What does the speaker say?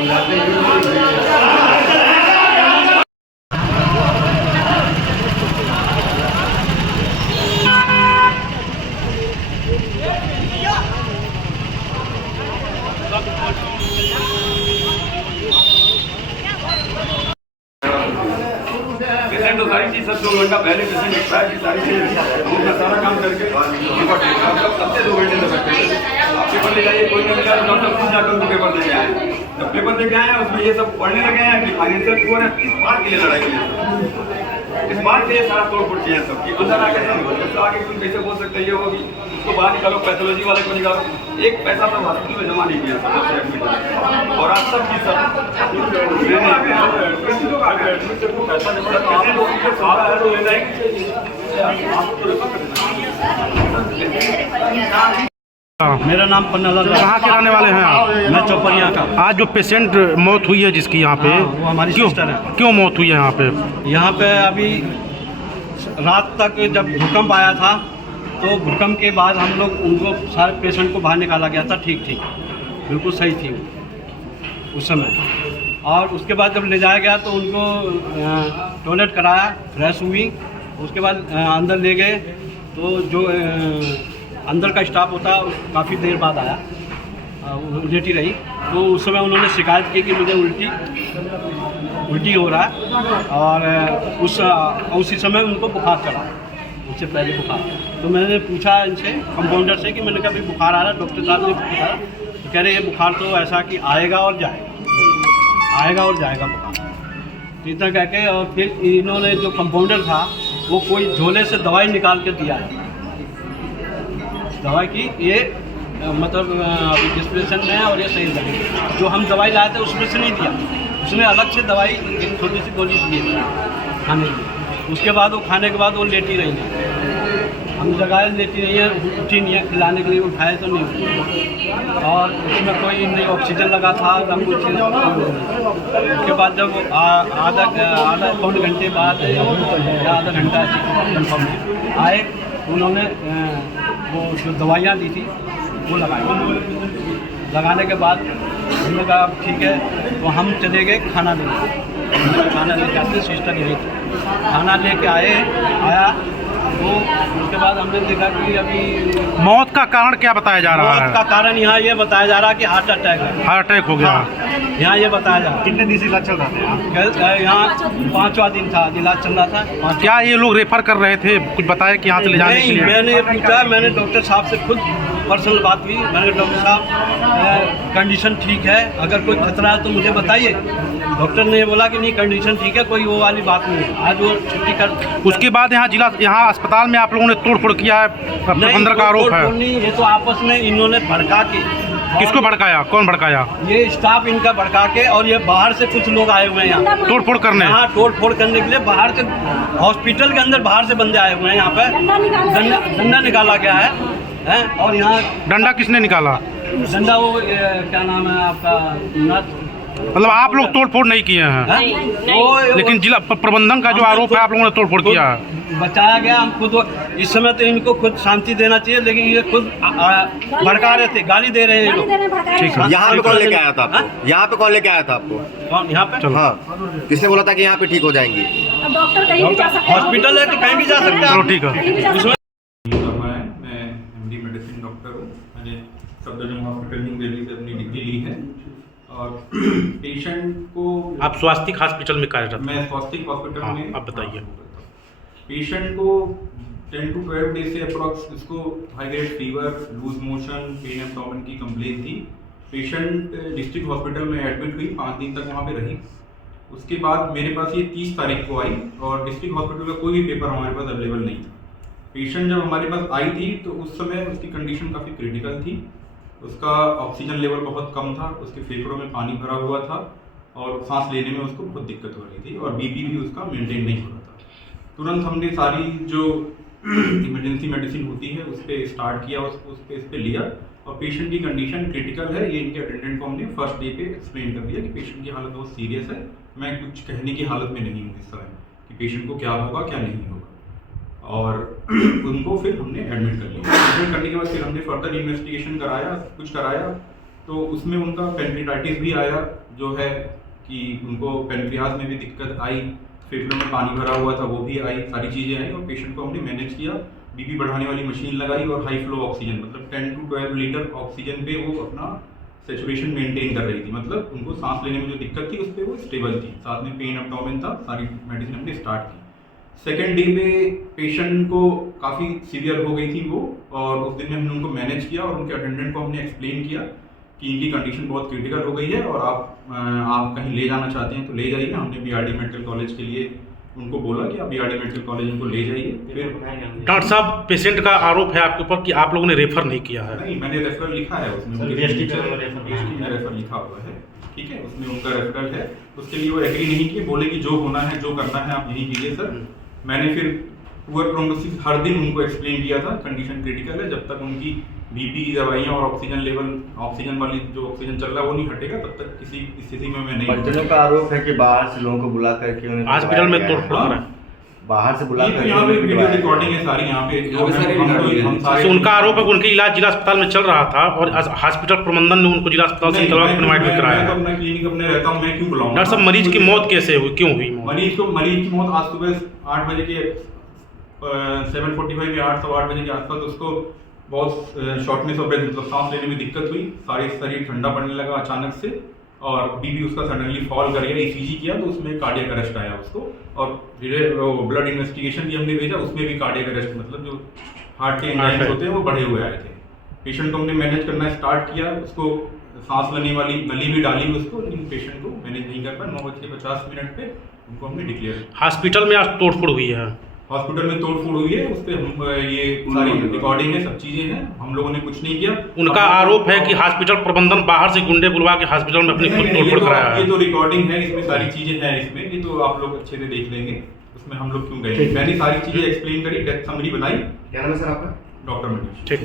तो सारी चीज सब 2 घंटा पहले पेशेंट एक्सपायर की सारी चीज सारा काम करके सबसे 2 घंटे लग सकते हैं। आप पेपर ले जाइए, कोई नहीं मिला तो डॉक्टर खुद जाकर उनको पेपर देके आए। जब पेपर देके आए उसमें ये सब पढ़ने लगे हैं कि फाइनेंशियल पुअर है, इस बात के लिए लड़ाई है, इस बात के लिए सारा तोड़ फोड़ किया सब कि अंदर आके सब आगे तुम कैसे बोल सकते ये होगी, उसको बाहर निकालो, पैथोलॉजी वाले को निकालो। एक पैसा तो हॉस्पिटल में जमा नहीं किया सब एडमिट, और आज सब चीज सब पैसा जमा सारा है तो ले जाएंगे। मेरा नाम पन्नालाल। कहाँ के रहने वाले हैं आप? मैं चौपरिया का। आज जो पेशेंट मौत हुई है जिसकी यहाँ पे, वो हमारी सिस्टर है। क्यों मौत हुई है यहाँ पे? यहाँ पे अभी रात तक जब भूकंप आया था तो भूकंप के बाद हम लोग उनको सारे पेशेंट को बाहर निकाला गया था, ठीक बिल्कुल सही थी उस समय। और उसके बाद जब ले जाया गया तो उनको टॉयलेट कराया, फ्रेश हुई, उसके बाद अंदर ले गए तो जो अंदर का स्टाफ होता काफ़ी देर बाद आया, लेटी रही। तो उस समय उन्होंने शिकायत की कि मुझे उल्टी हो रहा है, और उसी समय उनको बुखार चढ़ा, उससे पहले बुखार। तो मैंने पूछा इनसे, कंपाउंडर से, कि मैंने कहा भाई बुखार आ रहा है। डॉक्टर साहब ने पूछा तो कह रहे ये बुखार तो ऐसा कि आएगा और जाएगा बुखार, इतना कह के। और फिर इन्होंने जो कंपाउंडर था वो कोई झोले से दवाई निकाल के दिया है, दवाई की ये मतलब अभी डिस्प्रेशन में है और ये सही लगेगी। जो हम दवाई लाए थे उसमें से नहीं दिया, उसने अलग से दवाई एक छोटी सी गोली दी है खाने की। उसके बाद वो खाने के बाद वो लेटी रही है, हम जगाए लेटी नहीं है, उठी नहीं है, खिलाने के लिए उठाए तो नहीं उठी। और उसमें कोई नहीं ऑक्सीजन लगा था ना कुछ। उसके बाद जब आधा पौन घंटे बाद या आधा घंटा कन्फर्म आए, उन्होंने वो जो दवाइयाँ दी थी वो लगाने के बाद हमने कहा ठीक है, तो हम चले गए खाना लेने। खाना लेके आते सिस्टर यही थी, खाना लेके आया तो उसके बाद हमने देखा कि अभी मौत का कारण क्या बताया जा रहा है? मौत का कारण यहाँ ये बताया जा रहा है कि हार्ट अटैक है। हार्ट अटैक हो गया। यहाँ ये बताया जा रहा है। कितने दिन से इलाज चल रहा था? यहाँ 5वां दिन था, इलाज चल रहा था। क्या ये लोग रेफर कर रहे थे? कुछ बताया कि यहाँ से ले जाने के लिए? मैंने ये पूछा, मैंने डॉक्टर साहब से खुद पर्सनल बात हुई। मैंने डॉक्टर साहब कंडीशन ठीक है, अगर कोई खतरा है तो मुझे बताइए। डॉक्टर ने बोला कि नहीं कंडीशन ठीक है, कोई वो वाली बात नहीं है, आज वो छुट्टी कर। उसके बाद यहाँ अस्पताल में आप लोगों ने तोड़फोड़ किया है, प्रबंधन का आरोप है। नहीं, ये तो आपस में इन्होंने भड़का के। किसको भड़काया? कौन भड़काया? ये स्टाफ इनका भड़का के, और ये बाहर से कुछ लोग आए हुए हैं यहाँ तोड़फोड़ करने। हाँ, तोड़फोड़ करने के लिए बाहर से, हॉस्पिटल के अंदर बाहर से बंदे आए हुए हैं। यहाँ पे डंडा निकाला गया है, और यहाँ डंडा किसने निकाला? डंडा वो क्या नाम है आपका, मतलब आप लोग तोड़फोड़ नहीं किए हैं, लेकिन जिला प्रबंधन का जो आरोप है आप लोगों ने तोड़फोड़ किया है। बचाया गया। हम खुद इस समय तो इनको खुद शांति देना चाहिए, लेकिन ये खुद भड़का रहे थे, गाली दे रहे हैं ये लोग। ठीक है। यहाँ पे कौन लेके आया था आपको? यहाँ पे कौन लेके आया था आपको? कौन यहाँ पे? हाँ, किसने बोला था कि यहाँ पे ठीक हो जाएंगी? डॉक्टर कहीं भी जा सकते हैं, हॉस्पिटल है तो कहीं भी जा सकते हैं। चलो ठीक है। मैं एमडी मेडिसिन डॉक्टर हूँ। मैंने सफदरजंग हॉस्पिटल न्यू दिल्ली से अपनी डिग्री ली है। और पेशेंट को, आप स्वास्थ्य हॉस्पिटल में कार्यरत हैं? मैं स्वास्थ्य हॉस्पिटल में। आप बताइए। पेशेंट को 10 to 12 डेज से अप्रॉक्स इसको high grade fever, loose motion, pain abdomen की कंप्लेन थी। पेशेंट डिस्ट्रिक्ट हॉस्पिटल में एडमिट हुई, 5 दिन तक वहाँ पे रही। उसके बाद मेरे पास ये 30 तारीख को आई, और डिस्ट्रिक्ट हॉस्पिटल का कोई भी पेपर हमारे पास अवेलेबल नहीं था। पेशेंट जब हमारे पास आई थी तो उस समय उसकी कंडीशन काफ़ी क्रिटिकल थी। उसका ऑक्सीजन लेवल बहुत कम था, उसके फेफड़ों में पानी भरा हुआ था, और सांस लेने में उसको बहुत दिक्कत हो रही थी, और बीपी भी उसका मेंटेन नहीं हो रहा था। तुरंत हमने सारी जो इमरजेंसी मेडिसिन होती है उस पर स्टार्ट किया, उस पर लिया, और पेशेंट की कंडीशन क्रिटिकल है ये इनके अटेंडेंट को हमने फर्स्ट डे पे एक्सप्लेन कर दिया कि पेशेंट की हालत बहुत सीरियस है, मैं कुछ कहने की हालत में नहीं हूँ इस समय कि पेशेंट को क्या होगा क्या नहीं होगा। और उनको फिर हमने एडमिट कर लिया। एडमिट करने के बाद फिर हमने फर्दर इन्वेस्टिगेशन कराया, कुछ कराया, तो तो उसमें उनका पेनक्रियाटिस भी आया, जो है कि उनको पेनक्रियाज में भी दिक्कत आई, फेफड़ों में पानी भरा हुआ था वो भी आई, सारी चीज़ें आई और पेशेंट को हमने मैनेज किया। बीपी बढ़ाने वाली मशीन लगाई और हाई फ्लो ऑक्सीजन, मतलब 10 to 12 लीटर ऑक्सीजन पे वो अपना सेचुरेशन मेंटेन कर रही थी, मतलब उनको सांस लेने में जो दिक्कत थी उस पर वो स्टेबल थी। साथ में पेन एब्डोमेन था, सारी मेडिसिन हमने स्टार्ट की। सेकेंड डे पे पेशेंट को काफ़ी सीवियर हो गई थी वो, और उस दिन में हमने उनको मैनेज किया और उनके अटेंडेंट को हमने एक्सप्लेन किया कि इनकी कंडीशन बहुत क्रिटिकल हो गई है और आप कहीं ले जाना चाहते हैं तो ले जाइए। हमने बीआरडी मेडिकल कॉलेज के लिए उनको बोला कि आप बीआरडी मेडिकल कॉलेज उनको ले जाइए। फिर डॉक्टर साहब, पेशेंट का आरोप है आपके ऊपर कि आप लोगों ने रेफर नहीं किया है। नहीं, मैंने रेफरल लिखा है उसमें, रेफर लिखा हुआ है, ठीक है, उसमें उनका रेफरल है। उसके लिए वो एग्री नहीं किए, बोले कि जो होना है जो करना है आप यही कीजिए सर। मैंने फिर पुअर प्रोग्नोसिस हर दिन उनको एक्सप्लेन किया था, कंडीशन क्रिटिकल है, जब तक उनकी बीपी की दवाइयाँ और ऑक्सीजन लेवल, ऑक्सीजन वाली जो ऑक्सीजन चल रहा है वो नहीं हटेगा तब तक किसी स्थिति में मैं नहीं। परिजनों का आरोप है कि बाहर से लोगों को बुला करके उन्हें हॉस्पिटल में तोड़फोड़ करा है। बाहर से बुला ये तो करके यहाँ पे उन्हें वीडियो बुलाया रिकॉर्डिंग गया। है सारी, यहाँ पे यहाँ पे सारी recording है। सारे उनका आरोप है कि उनका इलाज जिला अस्पताल में चल रहा था और हॉस्पिटल प्रबंधन ने उनको जिला अस्पताल से निकलवा कर इनवाइट भी कराया मैं तो है। अपना क्लिनिक अपने रहता हूँ, मैं क्यों बुलाऊंगा? डॉक्टर साहब, मरीज की मौत कैसे हुई, क्यों हुई मौत? मरीज की मौत आज सुबह 8 बजे के 7:45 या 8 बजे के आसपास उसको बहुत शॉर्टनेस ऑफ ब्रेथ, मतलब सांस लेने में दिक्कत हुई, सारे शरीर ठंडा पड़ने लगा अचानक से और बीपी उसका सडनली फॉल कर गया। ईसीजी किया तो उसमें कार्डियक अरेस्ट आया उसको, और धीरे ब्लड इन्वेस्टिगेशन भी हमने भेजा, उसमें भी कार्डियक अरेस्ट, मतलब जो हार्ट के एंजाइम्स होते हैं वो बढ़े हुए आए थे। पेशेंट को हमने मैनेज करना स्टार्ट किया, उसको सांस लेने वाली नली भी डाली उसको, लेकिन पेशेंट को मैनेज नहीं कर पाया। 9:50 पे उनको हमने डिक्लेयर। हॉस्पिटल में आज तोड़फोड़ हुई है। हॉस्पिटल में तोड़फोड़ हुई है, उस पर हम ये सारी रिकॉर्डिंग है, सब चीजें हैं, हम लोगों ने कुछ नहीं किया। उनका आरोप है कि हॉस्पिटल प्रबंधन बाहर से गुंडे बुलवा के हॉस्पिटल में अपनी खुद तोड़फोड़ कराया ये है। तो रिकॉर्डिंग है, इसमें सारी चीजें हैं, इसमें ये तो आप लोग अच्छे से देख लेंगे, उसमें हम लोग क्यों गए। मैंने सारी चीजें एक्सप्लेन करी, डेथ समरी बनाई। क्या नाम है सर आपका? डॉक्टर मनीष। ठीक।